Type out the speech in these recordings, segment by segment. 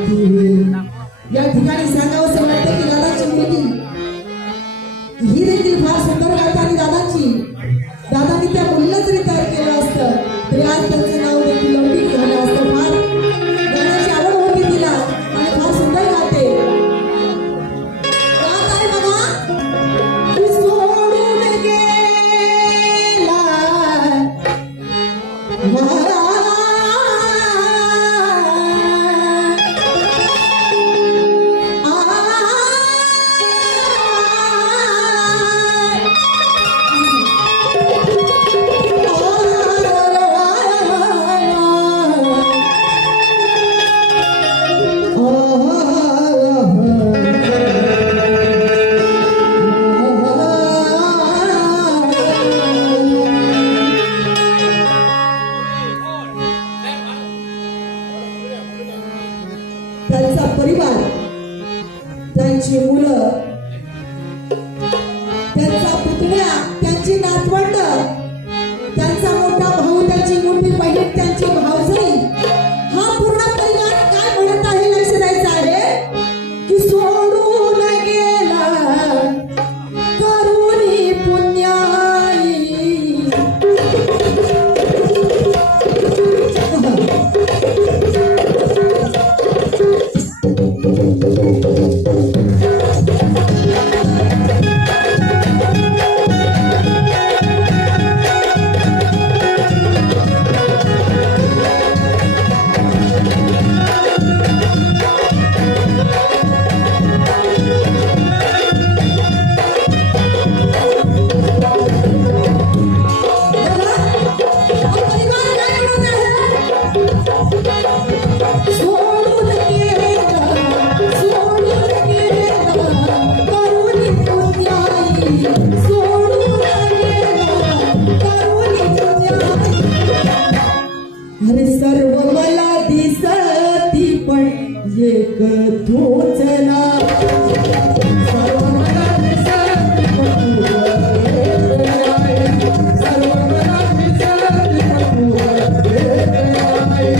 या ठिकाणी सांगावंसं वाटतं की दादाची मुलगी ही देखील फार सुंदर गात आणि दादांनी त्या मुलीला जरी तयार केलं असतं तरी आज त्यांचं नाव देखील लौकिक झालं असतं. फार गाण्याची आवड होती तिला आणि फार सुंदर गाते. गात आहे बघा, तू सोडून गेला त्यांचा परिवार, त्यांची मुलं, त्यांचा पुतण्या, त्यांची नातवंड, त्यांचा मोठा भाऊ, त्यांची मोठी बहीण, त्यांची भावजाई, हा पूर्ण परिवार काय म्हणत आहे लक्ष द्यायचं आहे की सोडून गेला करुणी पुण्याई. अरे सर्व मला दिसती पण एक तूच ना. सर्व मला दिसती पण तू एक नाही. सर्व मला दिसती पण तू एक नाही.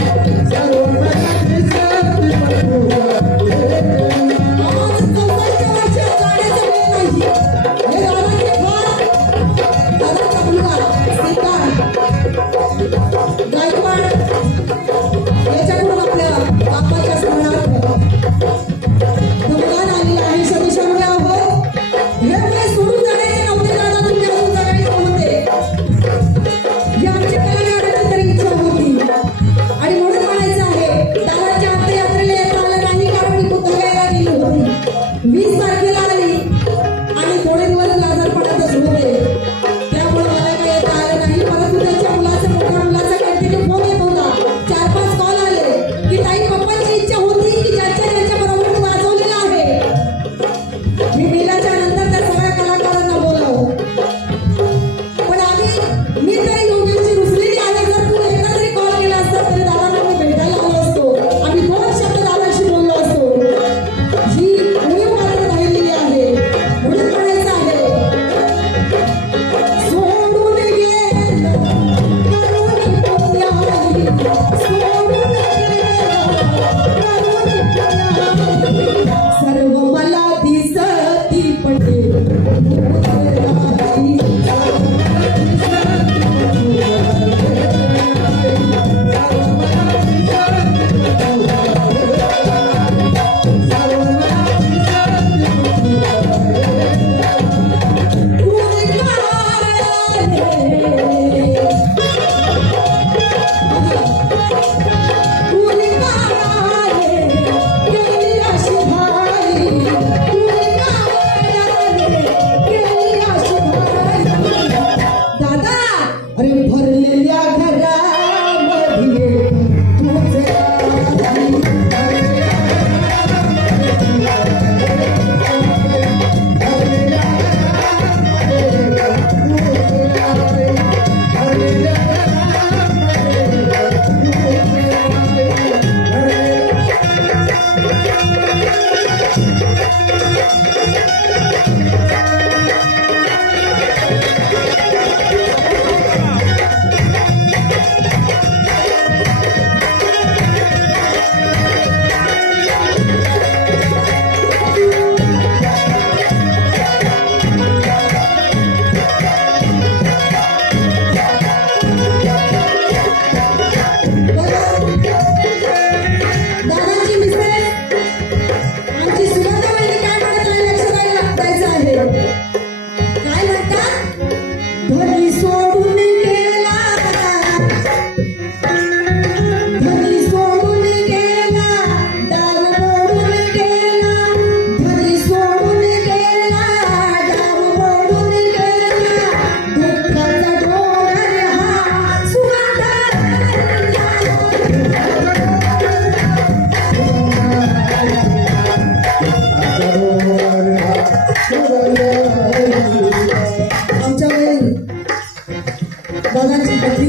सर्व मला दिसती पण तू एक नाही. आवाज चौकशेवरच्या गाण्याचं वेळ नाही. हे गाणं हे फार दादाचा मुलगा सिद्धार्थ गायकवाड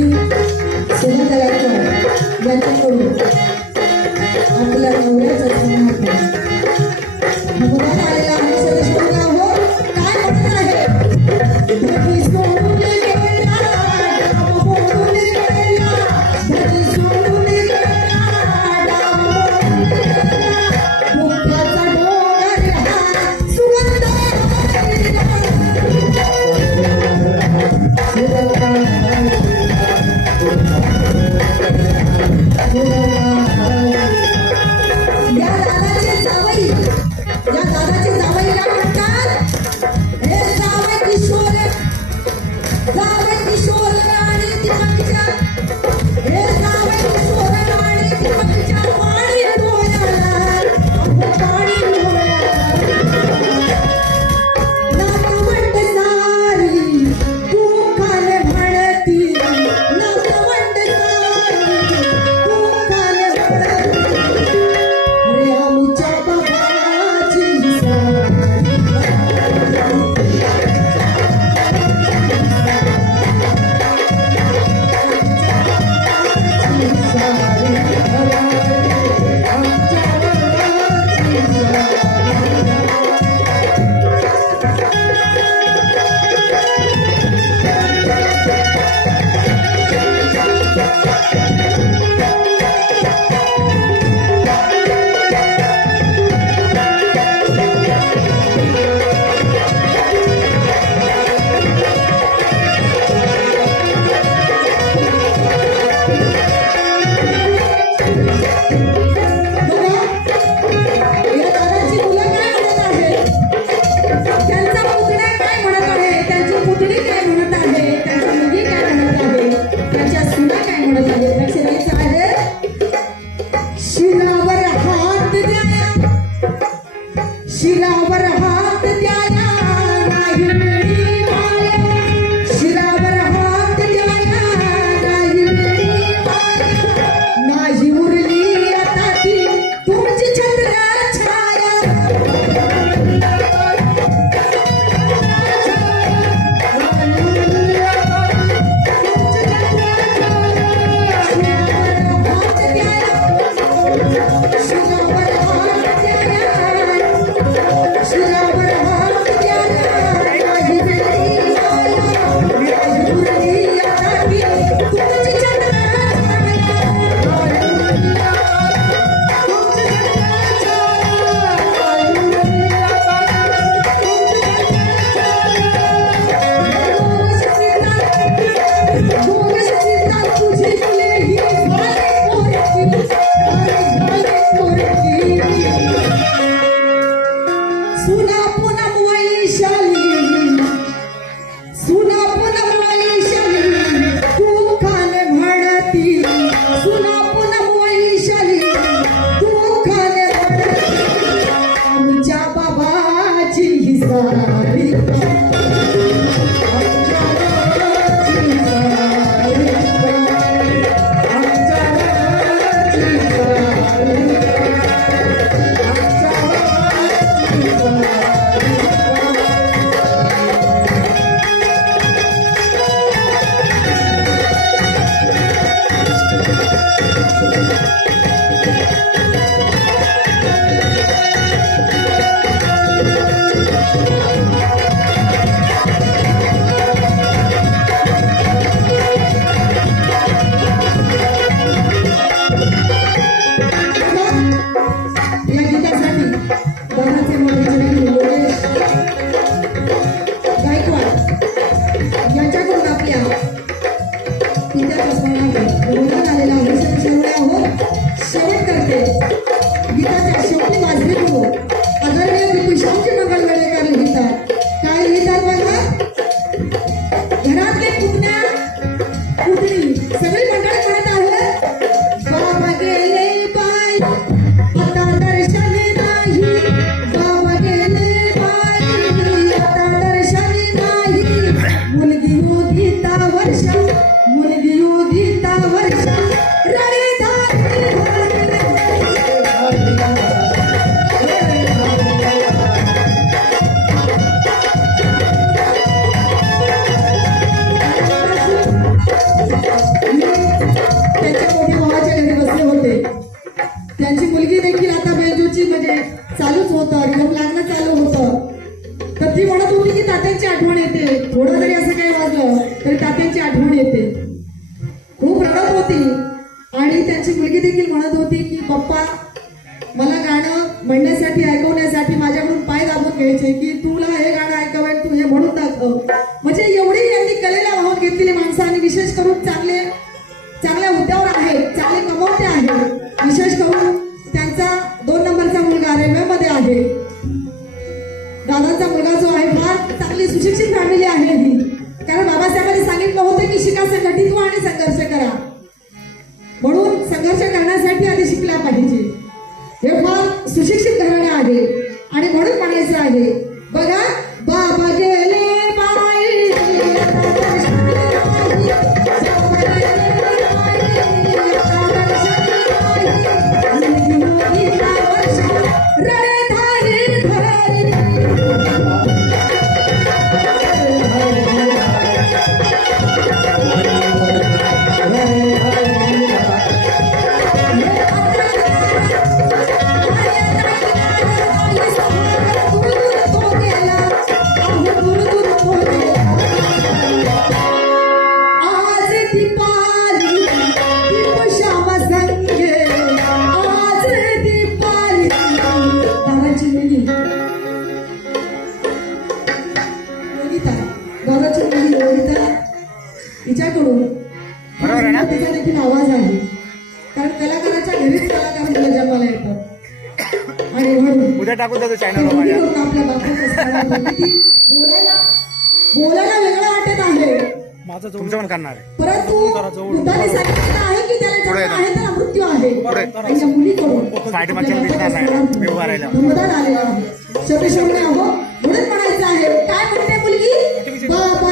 श्री सुगंधा गायकवाड यांच्याकडून आपल्या नवऱ्याचा सन्मान भगवान आलेला आहे. सदस्य हो काय म्हणत आहे धरती सोडून गेला, डाव मोडून गेला, धरती सोडून गेला, डाव मोडून गेला, दुःखाचा डोंगर हा सुगंधा या दादाचे जावई काय म्हणतात हे जावई किशोर आणि दीपकच्या हे जावई किशोर आणि दीपकच्या पाणी डोळ्याला पाणी डोळ्याला नातवंड सारी दुःखाने म्हणती नातवंड सारी दुःखाने म्हणती रे आमच्या बाबाची सारी शिरावर हात द्याया नाही मिळी माया, शिरावर हात द्याया नाही मिळी माया, नाही उरली आता ती तुमची छत्र छाया, शिरावर हात द्याया शिरावर हात द्याया नाही मिळी माया, नाही उरली आता ती तुमची छत्र सुना पूनम वैशाली दुःखाने म्हणती, सुना पूनम वैशाली दुःखाने म्हणती आमच्या बाबाची ही सारी या गीतासाठी गाण्याचे मोठे गायकवाड यांच्याकडून आपल्या पित्याचा स्मरणार्थ आलेला शेवट करते. गीताच्या शेवटी माझे गुरु आदरणीय विपुशांची मंगल वेळेकर लिहितात. काय लिहितात बघा, घरातले पुतण्या पुतणी सगळी मंडळ करत आहे बाबा गेले बाई आता दर्शन नाही, बाबा गेले बाई आता दर्शन नाही, मुलगी योगिता वर्ष होती आणि त्यांची मुलगी देखील म्हणत होती की पप्पा मला गाणं म्हणण्यासाठी ऐकवण्यासाठी माझ्याकडून पाय दाबून घ्यायचे की तुला हे गाणं ऐकावं तू हे म्हणून दाखव. म्हणजे एवढी यांनी कलेला वाहून घेतलेली माणसं आणि विशेष करून चांगल्या हुद्द्यावर आहेत, चांगले कमवते आहेत. विशेष करून त्यांचा 2 नंबरचा मुलगा रेल्वेमध्ये आहे. दादांचा मुलगा जो आहे फार चांगली सुशिक्षित फॅमिली आहे ही. कारण बाबासाहेबांनी सांगितलं होतं की शिका, संघटित व्हा आणि संघर्ष करा. म्हणून संघर्ष करण्यासाठी आधी शिकला पाहिजे. हे फार सुशिक्षित घराणे आहे आणि म्हणून म्हणायचं आहे बघा, बाबा गेले बाई तिच्याकडून तिचा देखील आवाज आहे. कारण कलाकाराच्या घरीच कलाकार मुलं जन्माला येतात आणि म्हणून उद्या टाकून देतो चॅनल आपल्या बापाचं बोलायला वेगळं वाटत आहे. माझं तुमचं पण करणार आहे. परंतु बुद्धाने सांगितलं आहे की त्याला जन्म आहे त्याला मृत्यू आहे. त्यांच्या मुलीकडून पाठीमागच्या दिसणार नाही मी उभा राहिला. धर्मदान आलेला आहे. शेवटी आहो म्हणून म्हणायचं आहे काय म्हणते मुलगी, बाबा